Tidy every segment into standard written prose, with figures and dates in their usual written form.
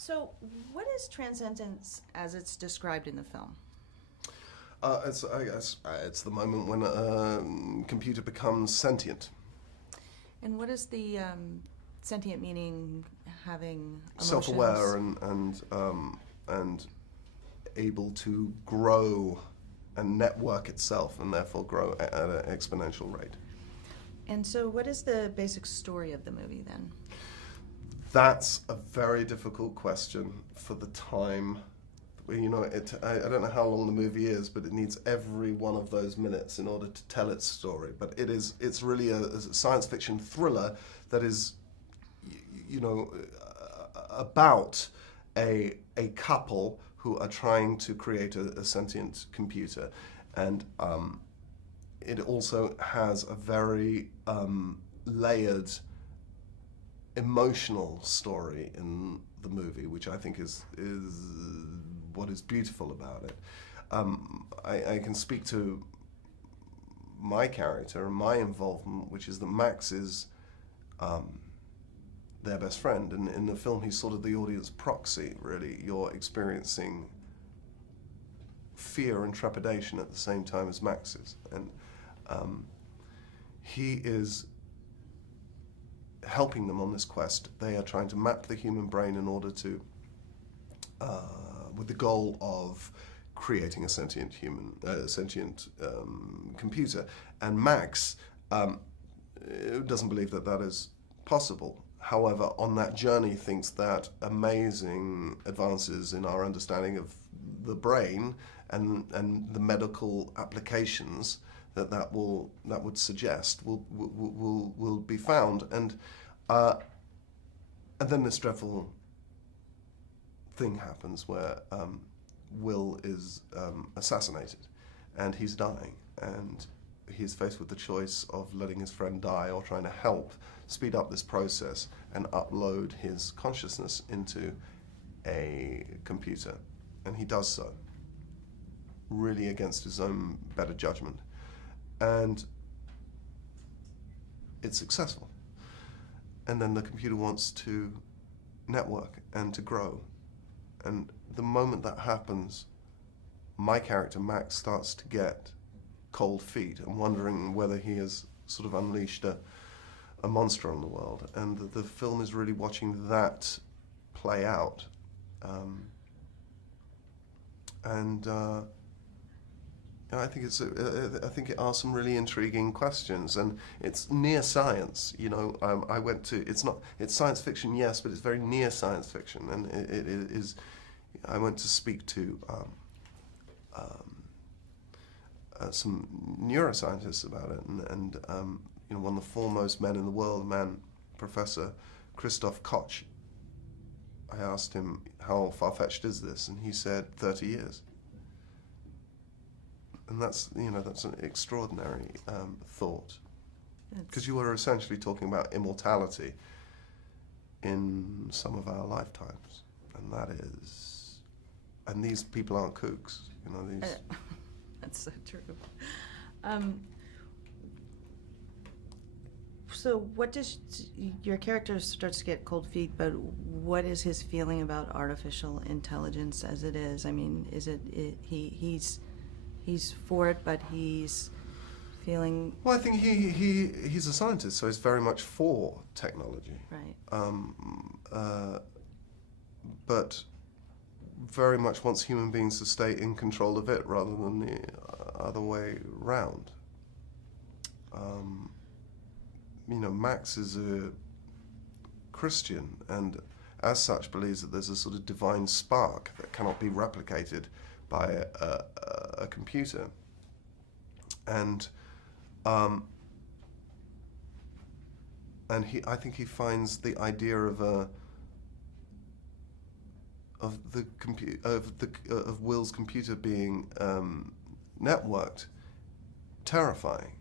So, what is transcendence as it's described in the film? I guess it's the moment when a computer becomes sentient. And what is the sentient meaning? Having emotions? Self-aware and able to grow and network itself, and therefore grow at an exponential rate. And so, what is the basic story of the movie then? That's a very difficult question for the time. You know, I don't know how long the movie is, but it needs every one of those minutes in order to tell its story. But it's really a science fiction thriller that is, you know, about a couple who are trying to create a sentient computer. And it also has a very layered emotional story in the movie, which I think is what is beautiful about it. I can speak to my character and my involvement, which is that Max is their best friend, and in the film he's sort of the audience proxy, really. You're experiencing fear and trepidation at the same time as Max is, and he is helping them on this quest. They are trying to map the human brain in order to, with the goal of creating a sentient computer. And Max doesn't believe that that is possible. However, on that journey, thinks that amazing advances in our understanding of the brain and the medical applications that would suggest will be found, and then this dreadful thing happens where Will is assassinated, and he's dying, and he's faced with the choice of letting his friend die or trying to help speed up this process and upload his consciousness into a computer, and he does so, really against his own better judgment. And it's successful. And then the computer wants to network and to grow. And the moment that happens, my character, Max, starts to get cold feet and wondering whether he has sort of unleashed a monster on the world. And the film is really watching that play out. I think I think it asks some really intriguing questions, and it's near science. You know, it's science fiction, yes, but it's very near science fiction, and it is. I went to speak to some neuroscientists about it, and you know, one of the foremost men in the world, Professor Christoph Koch. I asked him, how far-fetched is this? And he said 30 years. And that's an extraordinary thought, because you are essentially talking about immortality in some of our lifetimes, and these people aren't kooks, you know. These. That's so true. So, what does your character starts to get cold feet? But what is his feeling about artificial intelligence as it is? I mean, is he's for it, but he's feeling... Well, I think he's a scientist, so he's very much for technology. Right. But very much wants human beings to stay in control of it rather than the other way round. You know, Max is a Christian, and as such believes that there's a sort of divine spark that cannot be replicated by a computer, and I think he finds the idea of Will's computer being networked terrifying,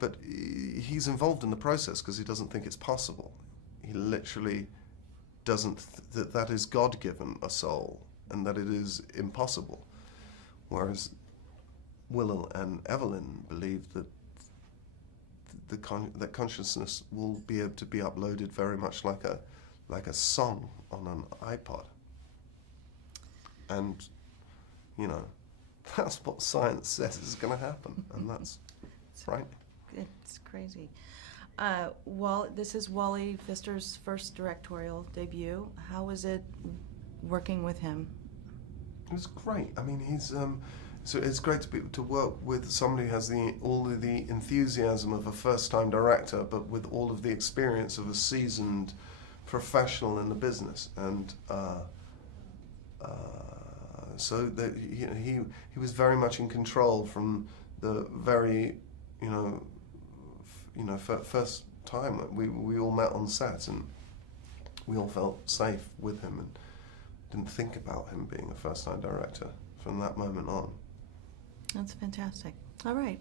but he's involved in the process because he doesn't think it's possible. He literally doesn't that is God-given a soul, and that it is impossible. Whereas Will and Evelyn believe that that consciousness will be able to be uploaded very much like a song on an iPod. and you know, that's what science says is going to happen, and that's frightening. It's crazy. This is Wally Pfister's first directorial debut. How was it working with him? It was great. I mean, he's so it's great to work with somebody who has all of the enthusiasm of a first-time director, but with all of the experience of a seasoned professional in the business. And so that he was very much in control from the very first time that we all met on set, and we all felt safe with him and didn't think about him being a first-time director from that moment on. That's fantastic. All right.